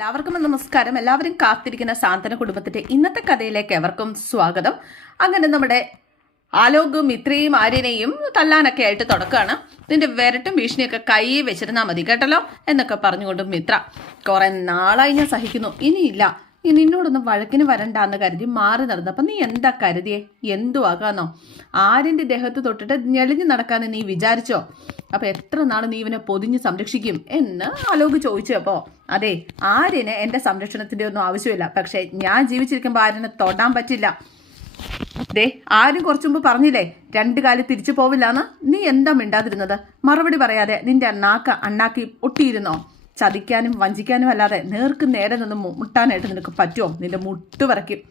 എല്ലാവർക്കും നമസ്കാരം. എല്ലാവരും കാത്തിരിക്കുന്ന സാന്ത്വന കുടുംബത്തിന്റെ ഇന്നത്തെ കഥയിലേക്ക് എവർക്കും സ്വാഗതം. അങ്ങനെ നമ്മുടെ ആലോകും ഇത്രയും ആര്യനെയും തല്ലാനൊക്കെ ആയിട്ട് തുടക്കുകയാണ് ഇതിന്റെ വിരട്ടും ഭീഷണിയൊക്കെ കൈ വെച്ചിരുന്നാൽ മതി കേട്ടല്ലോ? എന്നൊക്കെ പറഞ്ഞുകൊണ്ട് മിത്ര കുറെ നാളായി ഞാൻ സഹിക്കുന്നു. ഇനിയില്ല. ഇനി നിന്നോടൊന്നും വഴക്കിന് വരണ്ടാന്ന് കരുതി മാറി നടന്നപ്പം നീ എന്താ കരുതിയേ? എന്തു ആകാന്നോ? ആരിന്റെ ദേഹത്ത് തൊട്ടിട്ട് ഞെളിഞ്ഞു നടക്കാന്ന് നീ വിചാരിച്ചോ? അപ്പോൾ എത്ര നാൾ നീ ഇവനെ പൊതിഞ്ഞ് സംരക്ഷിക്കും എന്ന് ആലോക് ചോദിച്ചു അപ്പോൾ അതെ ആര്യന് എന്റെ സംരക്ഷണത്തിന്റെ ഒന്നും ആവശ്യമില്ല. പക്ഷേ ഞാൻ ജീവിച്ചിരിക്കുമ്പോൾ ആര്യനെ തൊടാൻ പറ്റില്ല. ദേ ആരും കുറച്ചു മുമ്പ് പറഞ്ഞില്ലേ രണ്ടു കാലം തിരിച്ചു പോവില്ലാന്ന്? നീ എന്താ മിണ്ടാതിരുന്നത്? മറുപടി പറയാതെ നിന്റെ അണ്ണാക്ക അണ്ണാക്കി ഒട്ടിയിരുന്നോ? ചതിക്കാനും വഞ്ചിക്കാനും അല്ലാതെ നേർക്ക് നേരെ നിന്ന് മുട്ടാനായിട്ട് നിനക്ക് പറ്റുമോ? നിന്റെ മുട്ട് വരയ്ക്കും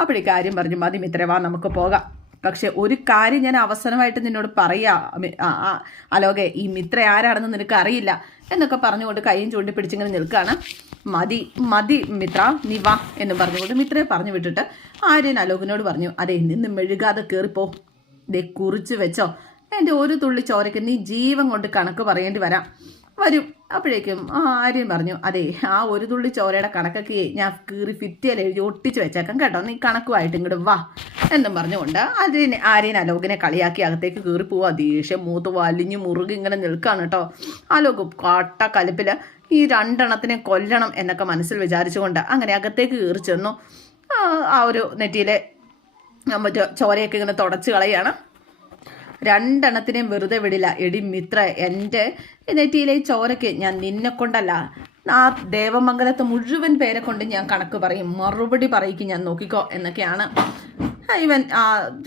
അപ്പോഴേ കാര്യം പറഞ്ഞു മതി മിത്രേ വാ നമുക്ക് പോകാം. പക്ഷെ ഒരു കാര്യം ഞാൻ അവസരമായിട്ട് നിന്നോട് പറയാ അലോകെ ഈ മിത്ര ആരാണെന്ന് നിനക്ക് അറിയില്ല എന്നൊക്കെ പറഞ്ഞുകൊണ്ട് കൈയും ചൂണ്ടി പിടിച്ചിങ്ങനെ നിൽക്കുകയാണ്. മതി മതി മിത്ര നീ വാ എന്ന് പറഞ്ഞുകൊണ്ട് മിത്രയെ പറഞ്ഞു വിട്ടിട്ട് ആര്യൻ അലോകിനോട് പറഞ്ഞു അതെ നിന്ന് മെഴുകാതെ കയറിപ്പോ ദേ കുറിച്ച് വെച്ചോ. എന്റെ ഒരു തുള്ളി ചോരയ്ക്ക് നീ ജീവൻ കൊണ്ട് കണക്ക് പറയേണ്ടി വരാം. വരും. അപ്പോഴേക്കും ആര്യൻ പറഞ്ഞു അതെ ആ ഒരു തുള്ളി ചോരയുടെ കണക്കൊക്കെ ഞാൻ കീറി ഫിറ്റിയിൽ എഴുതി ഒട്ടിച്ച് വെച്ചേക്കാം കേട്ടോ. നീ കണക്കുമായിട്ട് ഇങ്ങോട്ട് വാ. എന്നും പറഞ്ഞുകൊണ്ട് അതിന് ആര്യൻ അലോകിനെ കളിയാക്കി അകത്തേക്ക് കീറി പോവാ. ദേഷ്യം മൂത്ത് വലിഞ്ഞു മുറുകി ഇങ്ങനെ നിൽക്കുകയാണ് കേട്ടോ. അലോക് കാട്ട കലിപ്പിൽ ഈ രണ്ടെണ്ണത്തിനെ കൊല്ലണം എന്നൊക്കെ മനസ്സിൽ വിചാരിച്ചുകൊണ്ട് അങ്ങനെ അകത്തേക്ക് കീറി ചെന്നു. ആ, ഒരു നെറ്റിയിലെ നമ്മൾ ചോരയൊക്കെ ഇങ്ങനെ തുടച്ച് കളയാണ് രണ്ടെണ്ണത്തിനെയും വെറുതെ വിടില്ല. എടി മിത്ര എന്റെ നെറ്റിയിലെ ചോരയ്ക്ക് ഞാൻ നിന്നെ കൊണ്ടല്ല. ആ ദേവമംഗലത്തെ മുഴുവൻ പേരെ കൊണ്ട് ഞാൻ കണക്ക് പറയും. മറുപടി പറയിക്കും ഞാൻ നോക്കിക്കോ എന്നൊക്കെയാണ് ഇവൻ ആ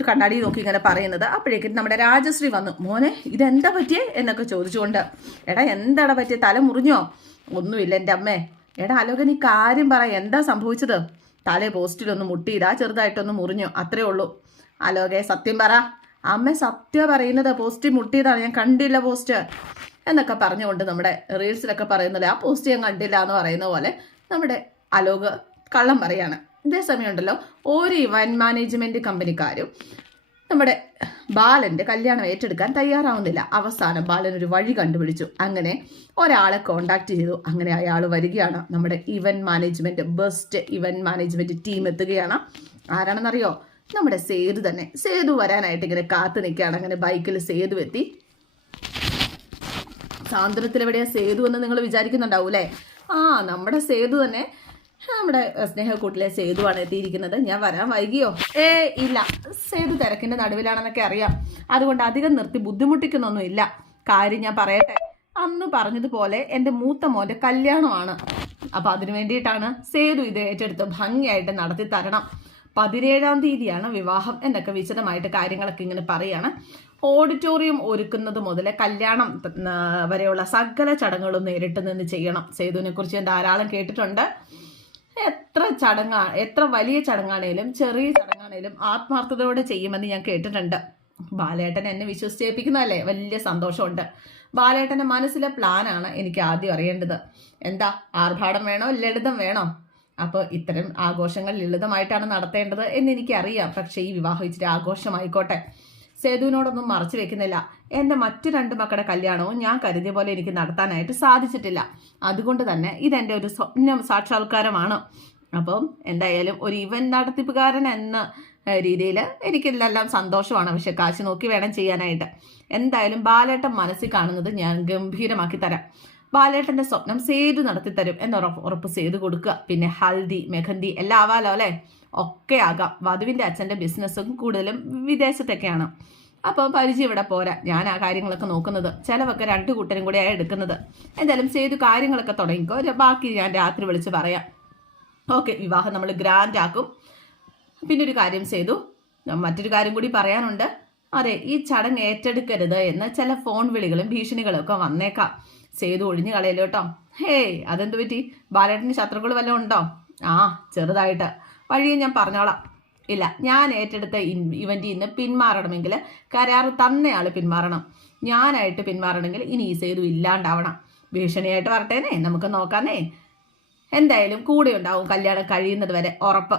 കണ്ണാടി നോക്കി ഇങ്ങനെ പറയുന്നത്. അപ്പോഴേക്കും നമ്മുടെ രാജശ്രീ വന്നു. മോനെ ഇതെന്താ പറ്റിയേ? എന്നൊക്കെ ചോദിച്ചുകൊണ്ട് എടാ എന്താടാ പറ്റിയ? തല മുറിഞ്ഞോ? ഒന്നുമില്ല എന്റെ അമ്മേ. എടാ അലോകൻ ഈ കാര്യം പറ. എന്താ സംഭവിച്ചത്? തലേ പോസ്റ്റിലൊന്ന് മുട്ടിയിടാ ചെറുതായിട്ടൊന്ന് മുറിഞ്ഞു. അത്രേ ഉള്ളൂ. അലോകെ സത്യം പറ. അമ്മ സത്യം പറയുന്നത് പോസ്റ്റ് മുട്ടിയതാണ്. ഞാൻ കണ്ടില്ല പോസ്റ്റ് എന്നൊക്കെ പറഞ്ഞുകൊണ്ട് നമ്മുടെ റീൽസിലൊക്കെ പറയുന്നത് ആ പോസ്റ്റ് ഞാൻ കണ്ടില്ല എന്ന് പറയുന്ന പോലെ നമ്മുടെ അലോക് കള്ളം പറയാണ്. ഇതേ സമയമുണ്ടല്ലോ ഒരു ഇവന്റ് മാനേജ്മെന്റ് കമ്പനിക്കാരും നമ്മുടെ ബാലന്റെ കല്യാണം ഏറ്റെടുക്കാൻ തയ്യാറാവുന്നില്ല. അവസാനം ബാലൻ ഒരു വഴി കണ്ടുപിടിച്ചു. അങ്ങനെ ഒരാളെ കോണ്ടാക്ട് ചെയ്തു. അങ്ങനെ അയാൾ വരികയാണ്. നമ്മുടെ event management best event management team എത്തുകയാണ്. ആരാണെന്നറിയോ? നമ്മുടെ സേതു തന്നെ. സേതു വരാനായിട്ട് ഇങ്ങനെ കാത്തു നിൽക്കുകയാണ്. അങ്ങനെ ബൈക്കിൽ സേതു എത്തി. സാന്ദ്രത്തിൽ എവിടെയാ സേതു എന്ന് നിങ്ങൾ വിചാരിക്കുന്നുണ്ടാവും അല്ലേ? ആ നമ്മുടെ സേതു തന്നെ. നമ്മുടെ സ്നേഹക്കൂട്ടിലെ സേതുവാണ് എത്തിയിരിക്കുന്നത്. ഞാൻ വരാൻ വൈകിയോ? ഏ ഇല്ല. സേതു തിരക്കിന്റെ നടുവിലാണെന്നൊക്കെ അറിയാം. അതുകൊണ്ട് അധികം നിർത്തി ബുദ്ധിമുട്ടിക്കുന്നൊന്നുമില്ല കാര്യം ഞാൻ പറയട്ടെ. അന്ന് പറഞ്ഞതുപോലെ എന്റെ മൂത്ത മോന്റെ കല്യാണമാണ്. അപ്പൊ അതിനു വേണ്ടിയിട്ടാണ് സേതു ഇത് ഏറ്റെടുത്ത് ഭംഗിയായിട്ട് നടത്തി തരണം പതിനേഴാം തീയതിയാണ് വിവാഹം എന്നൊക്കെ വിശദമായിട്ട് കാര്യങ്ങളൊക്കെ ഇങ്ങനെ പറയാണ്. ഓഡിറ്റോറിയം ഒരുക്കുന്നത് മുതൽ കല്യാണം വരെയുള്ള സകല ചടങ്ങുകളും നേരിട്ട് നിന്ന് ചെയ്യണം. സേതുവിനെ കുറിച്ച് ഞാൻ ധാരാളം കേട്ടിട്ടുണ്ട്. എത്ര ചടങ്ങാ എത്ര വലിയ ചടങ്ങാണേലും ചെറിയ ചടങ്ങാണേലും ആത്മാർത്ഥതയോടെ ചെയ്യുമെന്ന് ഞാൻ കേട്ടിട്ടുണ്ട്. ബാലേട്ടൻ എന്നെ വിശ്വസിച്ചേപ്പിക്കുന്നതല്ലേ വലിയ സന്തോഷമുണ്ട്. ബാലേട്ടന്റെ മനസ്സിലെ പ്ലാനാണ് എനിക്ക് ആദ്യം അറിയേണ്ടത്. എന്താ? ആർഭാടം വേണോ? ലളിതം വേണോ? അപ്പോൾ ഇത്തരം ആഘോഷങ്ങൾ ലളിതമായിട്ടാണ് നടത്തേണ്ടത് എന്ന് എനിക്കറിയാം. പക്ഷേ ഈ വിവാഹം ഇച്ചിരി ആഘോഷമായിക്കോട്ടെ. സേതുവിനോടൊന്നും മറച്ചു വെക്കുന്നില്ല. എന്റെ മറ്റു രണ്ട് മക്കളുടെ കല്യാണവും ഞാൻ കരുതിയ പോലെ എനിക്ക് നടത്താനായിട്ട് സാധിച്ചിട്ടില്ല. അതുകൊണ്ട് തന്നെ ഇതെന്റെ ഒരു സ്വപ്ന സാക്ഷാത്കാരമാണ്. അപ്പം എന്തായാലും ഒരു ഇവൻ നടത്തിപ്പുകാരൻ എന്ന രീതിയിൽ എനിക്ക് എനിക്കിതെല്ലാം സന്തോഷമാണ്. പക്ഷെ കാശ് നോക്കി വേണം ചെയ്യാനായിട്ട്. എന്തായാലും ബാലേട്ടൻ മനസ്സിൽ കാണുന്നത് ഞാൻ ഗംഭീരമാക്കി തരാം. ബാലേട്ടന്റെ സ്വപ്നം സേതു നടത്തിത്തരും എന്ന് ഉറപ്പ് ഉറപ്പ് ചെയ്ത് കൊടുക്കുക. പിന്നെ ഹൽദി മെഹന്തി എല്ലാം ആവാലോ അല്ലേ? ഒക്കെ ആകാം. വധുവിന്റെ അച്ഛന്റെ ബിസിനസ്സും കൂടുതലും വിദേശത്തൊക്കെയാണ്. അപ്പോൾ പരിചയം ഇവിടെ പോരാ. ഞാൻ ആ കാര്യങ്ങളൊക്കെ നോക്കുന്നത്. ചിലവൊക്കെ രണ്ട് കൂട്ടരും കൂടെയാണ് എടുക്കുന്നത്. എന്തായാലും ചെയ്തു കാര്യങ്ങളൊക്കെ തുടങ്ങിക്കോ. ബാക്കി ഞാൻ രാത്രി വിളിച്ച് പറയാം. ഓക്കെ വിവാഹം നമ്മൾ ഗ്രാൻഡ് ആക്കും. പിന്നെ ഒരു കാര്യം ചെയ്തു മറ്റൊരു കാര്യം കൂടി പറയാനുണ്ട്. അതെ ഈ ചടങ്ങ് ഏറ്റെടുക്കരുത് എന്ന് ചില ഫോൺ വിളികളും ഭീഷണികളും ഒക്കെ വന്നേക്കാം. സേതു ഒഴിഞ്ഞു കളയല്ലോ കേട്ടോ. ഹേയ് അതെന്ത് പറ്റി? ബാലേട്ടന് ശത്രുക്കൾ വല്ലതും ഉണ്ടോ? ആ ചെറുതായിട്ട്. വഴിയും ഞാൻ പറഞ്ഞോളാം. ഇല്ല ഞാൻ ഏറ്റെടുത്ത ഇവന്റ് ഇന്ന് പിന്മാറണമെങ്കിൽ കരാറ് തന്നയാൾ പിന്മാറണം. ഞാനായിട്ട് പിന്മാറണമെങ്കിൽ ഇനി ഈ സേതു ഇല്ലാണ്ടാവണം. ഭീഷണിയായിട്ട് വരട്ടേനേ നമുക്ക് നോക്കാന്നേ. എന്തായാലും കൂടെ ഉണ്ടാവും കല്യാണം കഴിയുന്നത് വരെ ഉറപ്പ്.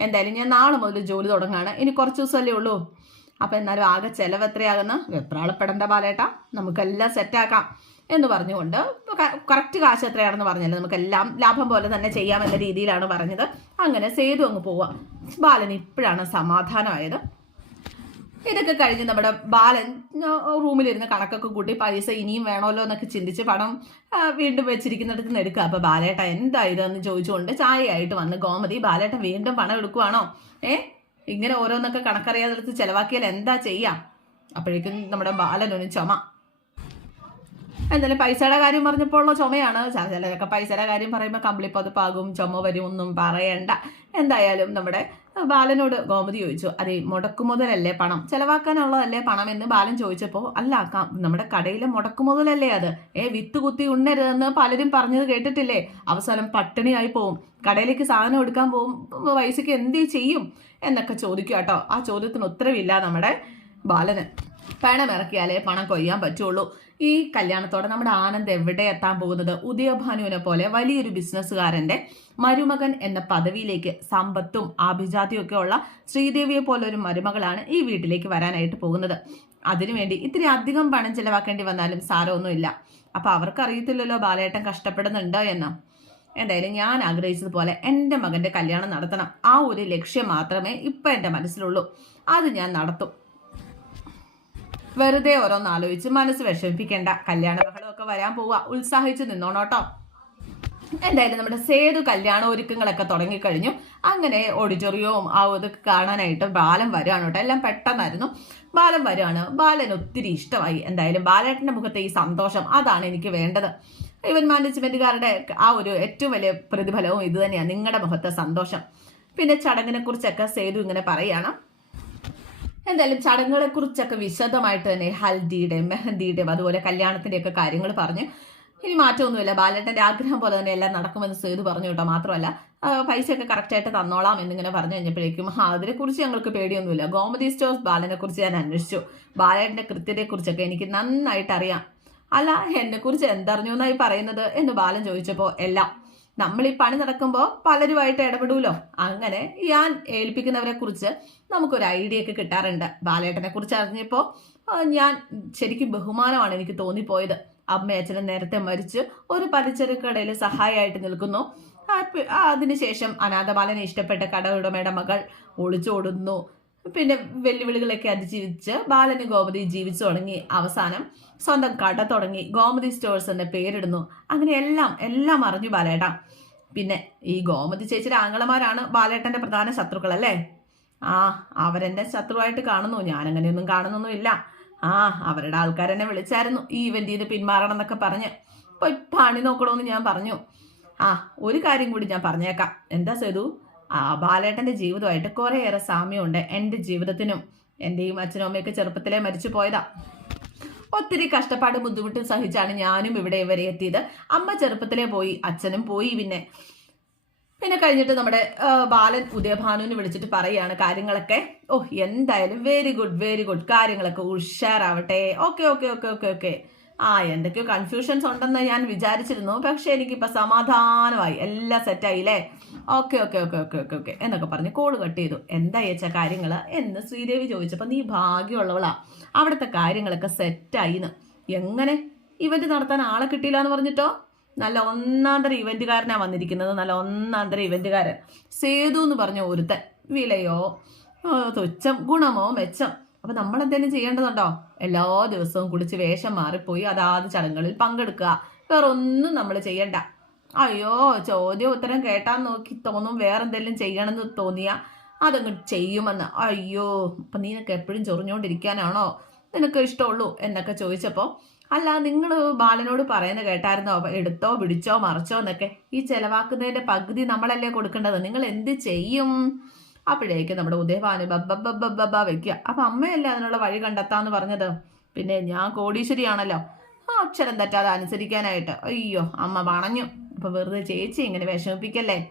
എന്തായാലും ഞാൻ നാളെ മുതൽ ജോലി തുടങ്ങാണ്. ഇനി കുറച്ച് ദിവസമല്ലേ ഉള്ളൂ. അപ്പം എന്നാലും ആകെ ചിലവ് എത്രയാകുന്ന? വെപ്രാളപ്പെടേണ്ട ബാലേട്ടാ. നമുക്കെല്ലാം സെറ്റാക്കാം എന്ന് പറഞ്ഞുകൊണ്ട് കറക്റ്റ് കാശ് എത്രയാണെന്ന് പറഞ്ഞല്ലോ. നമുക്കെല്ലാം ലാഭം പോലെ തന്നെ ചെയ്യാമെന്ന രീതിയിലാണ് പറഞ്ഞത്. അങ്ങനെ സേതു അങ്ങ് പോവാം ബാലൻ ഇപ്പോഴാണ് സമാധാനമായത്. ഇതൊക്കെ കഴിഞ്ഞ് നമ്മുടെ ബാലൻ റൂമിലിരുന്ന് കണക്കൊക്കെ കൂട്ടി പൈസ ഇനിയും വേണമല്ലോ എന്നൊക്കെ ചിന്തിച്ച് പണം വീണ്ടും വെച്ചിരിക്കുന്നിടത്ത് നിന്ന് എടുക്കുക. അപ്പൊ ബാലേട്ട എന്താ ഇതെന്ന് ചോദിച്ചുകൊണ്ട് ചായയായിട്ട് വന്ന് ഗോമതി ബാലേട്ട വീണ്ടും പണം എടുക്കുവാണോ? ഏ ഇങ്ങനെ ഓരോന്നൊക്കെ കണക്കറിയാതെടുത്ത് ചിലവാക്കിയാൽ എന്താ ചെയ്യാം? അപ്പോഴേക്കും നമ്മുടെ ബാലനൊന്ന് ചുമ. എന്തായാലും പൈസയുടെ കാര്യം പറഞ്ഞപ്പോൾ ഉള്ള ചുമയാണ് ചിലരൊക്കെ പൈസയുടെ കാര്യം പറയുമ്പോൾ കമ്പിളിപ്പതുപ്പാകും ചുമ വരും ഒന്നും പറയണ്ട. എന്തായാലും നമ്മുടെ ബാലനോട് ഗോമതി ചോദിച്ചു അതെ മുടക്കുമുതലല്ലേ പണം? ചിലവാക്കാനുള്ളതല്ലേ പണം? എന്ന് ബാലൻ ചോദിച്ചപ്പോൾ അല്ല നമ്മുടെ കടയിലെ മുടക്കുമുതലല്ലേ അത്? ഏ വിത്ത് കുത്തി ഉണ്ണരുതെന്ന് പലരും പറഞ്ഞത് കേട്ടിട്ടില്ലേ? അവസാനം പട്ടിണിയായി പോവും. കടയിലേക്ക് സാധനം എടുക്കാൻ പോവും പൈസയ്ക്ക് എന്ത് ചെയ്യും? എന്നൊക്കെ ചോദിക്കുക കേട്ടോ ആ ചോദ്യത്തിന് ഉത്തരവില്ല നമ്മുടെ ബാലന്. പണം ഇറക്കിയാലേ പണം കൊയ്യാൻ പറ്റുള്ളൂ. ഈ കല്യാണത്തോടെ നമ്മുടെ ആനന്ദ് എവിടെ എത്താൻ പോകുന്നത്? ഉദയഭാനുവിനെ പോലെ വലിയൊരു ബിസിനസ്സുകാരന്റെ മരുമകൻ എന്ന പദവിയിലേക്ക് സമ്പത്തും ആഭിജാതിയും ഒക്കെ ഉള്ള ശ്രീദേവിയെ പോലെ ഒരു മരുമകളാണ് ഈ വീട്ടിലേക്ക് വരാനായിട്ട് പോകുന്നത്. അതിനുവേണ്ടി ഇത്തിരി അധികം പണം ചിലവാക്കേണ്ടി വന്നാലും സാരമൊന്നുമില്ല. അപ്പൊ അവർക്ക് അറിയത്തില്ലല്ലോ ബാലേട്ടൻ കഷ്ടപ്പെടുന്നുണ്ടോ എന്ന്. എന്തായാലും ഞാൻ ആഗ്രഹിച്ചതുപോലെ എന്റെ മകന്റെ കല്യാണം നടത്തണം. ആ ഒരു ലക്ഷ്യം മാത്രമേ ഇപ്പൊ എന്റെ മനസ്സിലുള്ളൂ. അത് ഞാൻ നടത്തും. വെറുതെ ഓരോന്ന് ആലോചിച്ച് മനസ്സ് വിഷമിപ്പിക്കേണ്ട. കല്യാണ ബഹളമൊക്കെ വരാൻ പോവുക ഉത്സാഹിച്ച് നിന്നോണോട്ടോ എന്തായാലും നമ്മുടെ സേതു കല്യാണ ഒരുക്കങ്ങളൊക്കെ തുടങ്ങിക്കഴിഞ്ഞു. അങ്ങനെ ഓഡിറ്റോറിയവും ആ ഇതൊക്കെ കാണാനായിട്ട് ബാലൻ വരികയാണ് കേട്ടോ. എല്ലാം പെട്ടെന്നായിരുന്നു. ബാലൻ വരികയാണ്. ബാലൻ ഒത്തിരി ഇഷ്ടമായി. എന്തായാലും ബാലേട്ടന്റെ മുഖത്തെ ഈ സന്തോഷം അതാണ് എനിക്ക് വേണ്ടത്. ഇവൻ മാനേജ്മെന്റുകാരുടെ ആ ഒരു ഏറ്റവും വലിയ പ്രതിഫലവും ഇത് തന്നെയാണ് നിങ്ങളുടെ മുഖത്തെ സന്തോഷം. പിന്നെ ചടങ്ങിനെ കുറിച്ചൊക്കെ സേതു ഇങ്ങനെ പറയാണ്. എന്തായാലും ചടങ്ങുകളെ കുറിച്ചൊക്കെ വിശദമായിട്ട് തന്നെ ഹൽദിയുടെ മെഹന്തിയുടെയും അതുപോലെ കല്യാണത്തിന്റെ ഒക്കെ കാര്യങ്ങൾ പറഞ്ഞ്. ഇനി മാറ്റമൊന്നുമില്ല. ബാലേട്ടന്റെ ആഗ്രഹം പോലെ തന്നെ എല്ലാം നടക്കുമെന്ന് സേതു പറഞ്ഞു കേട്ടോ. മാത്രമല്ല പൈസ പൈസയൊക്കെ കറക്റ്റായിട്ട് തന്നോളാം എന്നിങ്ങനെ പറഞ്ഞു കഴിഞ്ഞപ്പോഴേക്കും അതിനെക്കുറിച്ച് ഞങ്ങൾക്ക് പേടിയൊന്നുമില്ല. ഗോമതി ബാലനെ കുറിച്ച് ഞാൻ അന്വേഷിച്ചു. ബാലേട്ടന്റെ കൃത്യതയെക്കുറിച്ചൊക്കെ എനിക്ക് നന്നായിട്ട് അറിയാം അല്ല എന്നെ കുറിച്ച് എന്തറിഞ്ഞു എന്നായി പറയുന്നത് എന്ന് ബാലൻ ചോദിച്ചപ്പോൾ എല്ലാം നമ്മൾ ഈ പണി നടക്കുമ്പോൾ പലരുമായിട്ട് ഇടപെടൂലോ? അങ്ങനെ ഞാൻ ഏൽപ്പിക്കുന്നവരെ കുറിച്ച് നമുക്കൊരു ഐഡിയ ഒക്കെ കിട്ടാറുണ്ട്. ബാലേട്ടനെ കുറിച്ച് അറിഞ്ഞപ്പോൾ ഞാൻ ശരിക്കും ബഹുമാനമാണ് എനിക്ക് തോന്നിപ്പോയത്. അമ്മയച്ഛനെ നേരത്തെ മരിച്ച് ഒരു പലചരക്കടയിൽ സഹായമായിട്ട് നിൽക്കുന്നു. അതിനുശേഷം അനാഥബാലനെ ഇഷ്ടപ്പെട്ട കടയുടമയുടെ മകൾ ഒളിച്ചോടുന്നു. പിന്നെ വെല്ലുവിളികളൊക്കെ അതിജീവിച്ച് ബാലന് ഗോമതി ജീവിച്ചു തുടങ്ങി അവസാനം സ്വന്തം കട തുടങ്ങി. ഗോമതി സ്റ്റോഴ്സ് എന്ന പേരിടുന്നു. അങ്ങനെ എല്ലാം എല്ലാം അറിഞ്ഞു ബാലേട്ട. പിന്നെ ഈ ഗോമതി ചേച്ചിയുടെ ആങ്ങളമാരാണ് ബാലേട്ടന്റെ പ്രധാന ശത്രുക്കൾ അല്ലേ? ആ അവരെന്നെ ശത്രുവായിട്ട് കാണുന്നു. ഞാൻ അങ്ങനെയൊന്നും കാണുന്നൊന്നുമില്ല. ആ അവരുടെ ആൾക്കാരെന്നെ വിളിച്ചായിരുന്നു. ഈ ഇവന്റ് ചെയ്ത് പിന്മാറണം എന്നൊക്കെ പറഞ്ഞ് പോയി പണി നോക്കണമെന്ന് ഞാൻ പറഞ്ഞു. ആ ഒരു കാര്യം കൂടി ഞാൻ പറഞ്ഞേക്കാം. എന്താ സേതു? ആ ബാലേട്ടന്റെ ജീവിതമായിട്ട് കുറേയേറെ സാമ്യമുണ്ട്. എന്റെ ജീവിതത്തിനും എന്റെയും അച്ഛനും അമ്മയൊക്കെ ചെറുപ്പത്തിലേ മരിച്ചു പോയതാ. ഒത്തിരി കഷ്ടപ്പാട് ബുദ്ധിമുട്ടും സഹിച്ചാണ് ഞാനും ഇവിടെ വരെ എത്തിയത്. അമ്മ ചെറുപ്പത്തിലേ പോയി അച്ഛനും പോയി പിന്നെ. പിന്നെ കഴിഞ്ഞിട്ട് നമ്മുടെ ബാലൻ ഉദയഭാനുവിനെ വിളിച്ചിട്ട് പറയാണ് കാര്യങ്ങളൊക്കെ. ഓ എന്തായാലും വെരി ഗുഡ് വെരി ഗുഡ് കാര്യങ്ങളൊക്കെ ഉഷാറാവട്ടെ. Okay okay okay okay okay ആ എന്തൊക്കെയോ കൺഫ്യൂഷൻസ് ഉണ്ടെന്ന് ഞാൻ വിചാരിച്ചിരുന്നു. പക്ഷെ എനിക്കിപ്പോ സമാധാനമായി. എല്ലാം സെറ്റായില്ലേ okay okay okay okay okay okay. എന്നൊക്കെ പറഞ്ഞ് കോൾ കട്ട് ചെയ്തു. എന്താ ചേച്ചാ കാര്യങ്ങൾ എന്ന് ശ്രീദേവി ചോദിച്ചപ്പോൾ നീ ഭാഗ്യമുള്ളവളാ. അവിടുത്തെ കാര്യങ്ങളൊക്കെ സെറ്റായിന്ന് എങ്ങനെ? ഇവന്റ് നടത്താൻ ആളെ കിട്ടിയില്ല എന്ന് പറഞ്ഞിട്ടോ? നല്ല ഒന്നാന്തര ഇവന്റുകാരനാണ് വന്നിരിക്കുന്നത്. നല്ല ഒന്നാന്തര ഇവന്റുകാരൻ സേതു എന്ന് പറഞ്ഞ ഒരുത്തൻ. വിലയോ തുച്ഛം ഗുണമോ മെച്ചം. അപ്പം നമ്മൾ എന്തെങ്കിലും ചെയ്യേണ്ടതുണ്ടോ? എല്ലാ ദിവസവും കുളിച്ച് വേഷം മാറിപ്പോയി അതാത് ചടങ്ങുകളിൽ പങ്കെടുക്കുക. വേറെ ഒന്നും നമ്മൾ ചെയ്യണ്ട. അയ്യോ ചോദ്യം ഉത്തരം കേട്ടാൻ നോക്കി തോന്നും വേറെ എന്തെങ്കിലും ചെയ്യണമെന്ന് തോന്നിയാ അതങ്ങ് ചെയ്യുമെന്ന്. അയ്യോ അപ്പൊ നിനക്ക് എപ്പോഴും ചൊറിഞ്ഞുകൊണ്ടിരിക്കാനാണോ നിനക്ക് ഇഷ്ടമുള്ളൂ എന്നൊക്കെ ചോദിച്ചപ്പോൾ അല്ല നിങ്ങൾ ബാലനോട് പറയുന്നത് കേട്ടായിരുന്നോ? എടുത്തോ പിടിച്ചോ മറിച്ചോ എന്നൊക്കെ. ഈ ചെലവാക്കുന്നതിന്റെ പകുതി നമ്മളല്ലേ കൊടുക്കേണ്ടത്? നിങ്ങൾ എന്ത് ചെയ്യും? അപ്പോഴേക്ക് നമ്മുടെ ഉദയഭാനു ബബ്ബബ്ബബ്ബ വെക്കുക. അപ്പൊ അമ്മയല്ലേ അതിനുള്ള വഴി കണ്ടെത്താന്ന് പറഞ്ഞത്? പിന്നെ ഞാൻ കോടീശ്വരിയാണല്ലോ. ആ അക്ഷരം തെറ്റാതെ അനുസരിക്കാനായിട്ട്. അയ്യോ അമ്മ പണഞ്ഞു അപ്പൊ വെറുതെ ചേച്ചി ഇങ്ങനെ വിഷമിപ്പിക്കല്ലേ?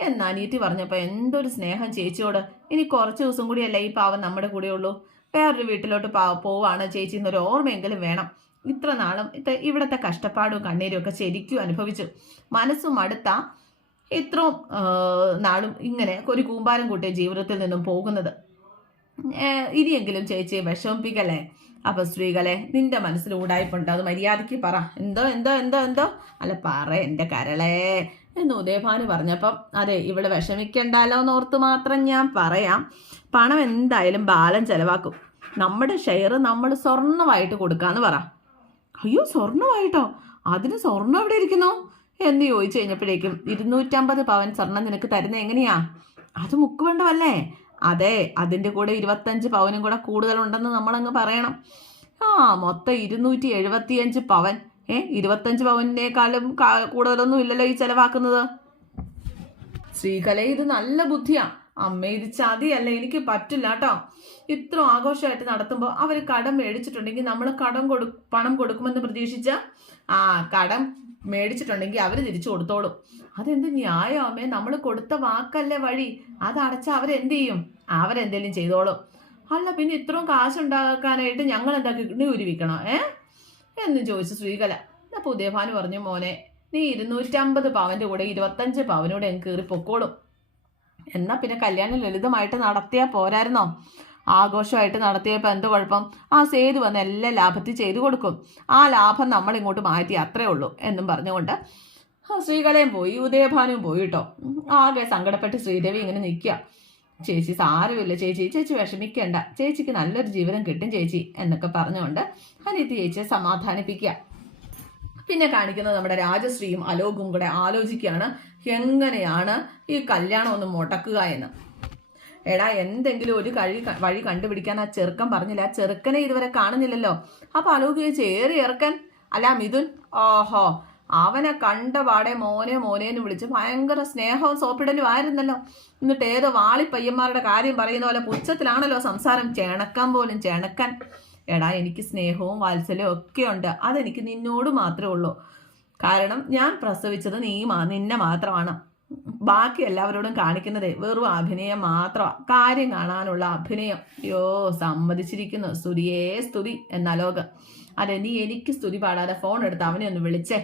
എന്ന് അനിയത്തി പറഞ്ഞപ്പോ എന്തൊരു സ്നേഹം ചേച്ചിയോട്. ഇനി കുറച്ച് ദിവസം കൂടിയല്ലേ ഈ പാവം നമ്മുടെ കൂടെ ഉള്ളൂ. വേറൊരു വീട്ടിലോട്ട് പാ- പോവാണ് ചേച്ചി എന്നൊരു ഓർമ്മയെങ്കിലും വേണം. ഇത്ര നാളും ഇത് ഇവിടുത്തെ കഷ്ടപ്പാടും കണ്ണീരും ഒക്കെ ശരിക്കും അനുഭവിച്ചു. മനസ്സും അടുത്ത ഇത്രയും നാളും ഇങ്ങനെ ഒരു കൂമ്പാരം കൂട്ടിയ ജീവിതത്തിൽ നിന്നും പോകുന്നത്. ഇനിയെങ്കിലും ചേച്ചിയെ വിഷമിപ്പിക്കല്ലേ? അപ്പൊ സ്ത്രീകളെ നിന്റെ മനസ്സിൽ ഊടായിപ്പുണ്ട് അത് മര്യാദയ്ക്ക് പറ. എന്തോ എന്തോ എന്തോ എന്തോ? അല്ല പറ എന്റെ കരളേ. എന്ന് ഉദയഭാനു പറഞ്ഞപ്പം അതെ ഇവിടെ വിഷമിക്കണ്ടല്ലോ എന്നോർത്ത് മാത്രം ഞാൻ പറയാം. പണം എന്തായാലും ബാലൻ ചെലവാക്കും. നമ്മുടെ ഷെയർ നമ്മൾ സ്വർണമായിട്ട് കൊടുക്കാന്ന് പറ. അയ്യോ സ്വർണമായിട്ടോ അതിന് സ്വർണം എവിടെ ഇരിക്കുന്നു? എന്ന് ചോദിച്ചു കഴിഞ്ഞപ്പോഴേക്കും ഇരുന്നൂറ്റമ്പത് പവൻ സ്വർണം നിനക്ക് തരുന്നത് എങ്ങനെയാ? അത് മുക്കുവേണ്ടവല്ലേ അതെ അതിന്റെ കൂടെ ഇരുപത്തഞ്ച് പവനും കൂടെ കൂടുതലുണ്ടെന്ന് നമ്മളങ്ങ് പറയണം. ആ മൊത്തം ഇരുന്നൂറ്റി എഴുപത്തിയഞ്ച് പവൻ. ഏ ഇരുപത്തഞ്ച് പവനേക്കാളും കൂടുതലൊന്നും ഇല്ലല്ലോ ഈ ചെലവാക്കുന്നത്? ശ്രീകല ഇത് നല്ല ബുദ്ധിയാ. അമ്മ ഇത് ചതിയല്ല എനിക്ക് പറ്റില്ല കേട്ടോ ഇത്ര ആഘോഷമായിട്ട് നടത്തുമ്പോൾ അവർ കടം മേടിച്ചിട്ടുണ്ടെങ്കിൽ നമ്മൾ കടം കൊടു പണം കൊടുക്കുമെന്ന് പ്രതീക്ഷിച്ച? ആ കടം മേടിച്ചിട്ടുണ്ടെങ്കിൽ അവർ തിരിച്ചു കൊടുത്തോളും. അതെന്ത് ന്യായമേ നമ്മൾ കൊടുത്ത വാക്കല്ലേ വഴി. അത് അടച്ച അവരെന്ത് ചെയ്യും? അവരെന്തെങ്കിലും ചെയ്തോളും. അല്ല പിന്നെ ഇത്രയും കാശുണ്ടാക്കാനായിട്ട് ഞങ്ങൾ എന്താ കിഡ്നി ഉരുവിക്കണോ? ഏ? എന്ന് ചോദിച്ചു ശ്രീകല. പുതിയ ഉദയഭാനു പറഞ്ഞു മോനെ നീ ഇരുന്നൂറ്റമ്പത് പവന്റെ കൂടെ ഇരുപത്തഞ്ച് പവനൂടെ അങ്ങ് കയറി പൊക്കോളും. എന്നാ പിന്നെ കല്യാണം ലളിതമായിട്ട് നടത്തിയാൽ പോരായിരുന്നോ? ആഘോഷമായിട്ട് നടത്തിയപ്പോൾ എന്ത് കുഴപ്പം? ആ സേതു വന്ന് എല്ലാ ലാഭത്തിൽ ചെയ്തു കൊടുക്കും. ആ ലാഭം നമ്മൾ ഇങ്ങോട്ട് മാറ്റി അത്രേ ഉള്ളൂ എന്നും പറഞ്ഞുകൊണ്ട് ശ്രീകലയും പോയി ഉദയഭാനും പോയിട്ടോ ആകെ സങ്കടപ്പെട്ട് ശ്രീദേവി ഇങ്ങനെ നിൽക്കുക. ചേച്ചി സാരമില്ല ചേച്ചി. ചേച്ചി വിഷമിക്കണ്ട. ചേച്ചിക്ക് നല്ലൊരു ജീവനം കിട്ടും ചേച്ചി എന്നൊക്കെ പറഞ്ഞുകൊണ്ട് അനിയത്തി ചേച്ചിയെ സമാധാനിപ്പിക്കുക. പിന്നെ കാണിക്കുന്നത് നമ്മുടെ രാജശ്രീയും അലോകും കൂടെ ആലോചിക്കുകയാണ് എങ്ങനെയാണ് ഈ കല്യാണം ഒന്ന് മുടക്കുക എന്ന്. എടാ എന്തെങ്കിലും ഒരു കഴി വഴി കണ്ടുപിടിക്കാൻ ആ ചെറുക്കൻ പറഞ്ഞില്ല. ആ ചെറുക്കനെ ഇതുവരെ കാണുന്നില്ലല്ലോ. അപ്പൊ അലോക് ചേച്ചി ഏറി ഇറക്കൻ? അല്ല മിഥുൻ? ഓഹോ. അവനെ കണ്ട പാടെ മോനെ മോനേന്ന് വിളിച്ച് ഭയങ്കര സ്നേഹവും സോപ്പിടലും ആയിരുന്നല്ലോ. എന്നിട്ട് ഏതോ വാളി പയ്യന്മാരുടെ കാര്യം പറയുന്ന പോലെ പുച്ഛത്തിലാണല്ലോ സംസാരം. ചേണക്കാൻ പോലും ചേണക്കാൻ. എടാ എനിക്ക് സ്നേഹവും വാത്സല്യവും ഒക്കെ ഉണ്ട്. അതെനിക്ക് നിന്നോട് മാത്രമേ ഉള്ളൂ. കാരണം ഞാൻ പ്രസവിച്ചത് നീ നിന്നെ മാത്രമാണ്. ബാക്കി എല്ലാവരോടും കാണിക്കുന്നത് വെറും അഭിനയം മാത്രമാണ് കാര്യം കാണാനുള്ള അഭിനയം. അയ്യോ സമ്മതിച്ചിരിക്കുന്നു. സ്തുതിയേ സ്തുതി എന്നാലോക അതെ നീ എനിക്ക് സ്തുതി പാടാതെ ഫോൺ എടുത്ത് അവനെ ഒന്ന് വിളിച്ചേ.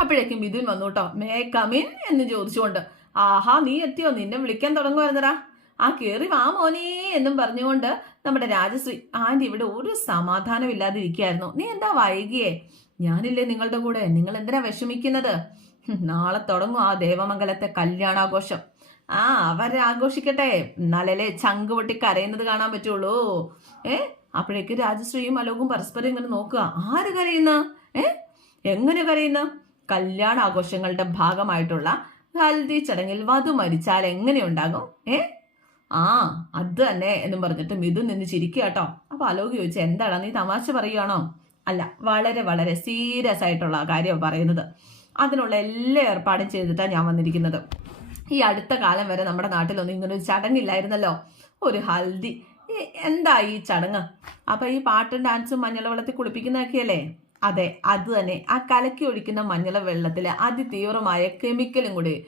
അപ്പോഴേക്കും ബിദുൻ വന്നു കേട്ടോ മേ കമിൻ എന്ന് ചോദിച്ചുകൊണ്ട് ആഹാ നീ എത്തിയോ? നിന്നെ വിളിക്കാൻ തുടങ്ങുമായിരുന്നടാ. ആ കേറി വാ മോനേ എന്നും പറഞ്ഞുകൊണ്ട് നമ്മുടെ രാജശ്രീ ആന്റി ഇവിടെ ഒരു സമാധാനം ഇല്ലാതെ നീ എന്താ വൈകിയേ? ഞാനില്ലേ നിങ്ങളുടെ കൂടെ. നിങ്ങൾ എന്തിനാ വിഷമിക്കുന്നത്? നാളെ തുടങ്ങും ആ ദേവമംഗലത്തെ കല്യാണാഘോഷം. ആ അവരെ ആഘോഷിക്കട്ടെ. എന്നാലല്ലേ ചങ്ക് പൊട്ടി കരയുന്നത് കാണാൻ പറ്റുള്ളൂ. ഏ അപ്പോഴേക്ക് രാജശ്രീയും അലോകും പരസ്പരം ഇങ്ങനെ നോക്കുക. ആര് കരയുന്ന? ഏ എങ്ങനെ കരയുന്ന? കല്യാണ ആഘോഷങ്ങളുടെ ഭാഗമായിട്ടുള്ള ഹൽദി ചടങ്ങിൽ വധു മരിച്ചാൽ എങ്ങനെയുണ്ടാകും ഏ? ആ അത് തന്നെ എന്നും പറഞ്ഞിട്ട് മിഥുൻ നിന്ന് ചിരിക്കുക കേട്ടോ. അപ്പൊ അലോക് ചോദിച്ചു എന്താടാ നീ തമാശ പറയുകയാണോ അല്ല വളരെ വളരെ സീരിയസ് ആയിട്ടുള്ള കാര്യം പറയുന്നത്. അതിനുള്ള എല്ലാ ഏർപ്പാടും ചെയ്തിട്ടാണ് ഞാൻ വന്നിരിക്കുന്നത്. ഈ അടുത്ത കാലം വരെ നമ്മുടെ നാട്ടിലൊന്നും ഇങ്ങനൊരു ചടങ്ങില്ലായിരുന്നല്ലോ. ഒരു ഹൽദി എന്താ ഈ ചടങ്ങ്? അപ്പൊ ഈ പാട്ടും ഡാൻസും മഞ്ഞൾ വെള്ളത്തിൽ കുളിപ്പിക്കുന്നതൊക്കെയല്ലേ? അതെ അത് തന്നെ. ആ കലക്കി ഒഴിക്കുന്ന മഞ്ഞള വെള്ളത്തിൽ അതിതീവ്രമായ കെമിക്കലും കൂടി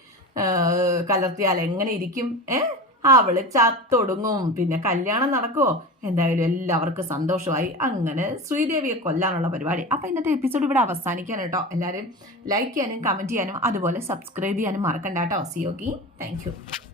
കലർത്തിയാൽ എങ്ങനെ ഇരിക്കും? ഏ? അവൾ ചത്തൊടുങ്ങും. പിന്നെ കല്യാണം നടക്കുമോ എന്തായാലും എല്ലാവർക്കും സന്തോഷമായി. അങ്ങനെ ശ്രീദേവിയെ കൊല്ലാനുള്ള പരിപാടി. അപ്പൊ ഇന്നത്തെ എപ്പിസോഡ് ഇവിടെ അവസാനിക്കാൻ കേട്ടോ. എല്ലാവരും ലൈക്ക് ചെയ്യാനും കമന്റ് ചെയ്യാനും അതുപോലെ സബ്സ്ക്രൈബ് ചെയ്യാനും മറക്കണ്ട കേട്ടോ. സിയോഗി താങ്ക്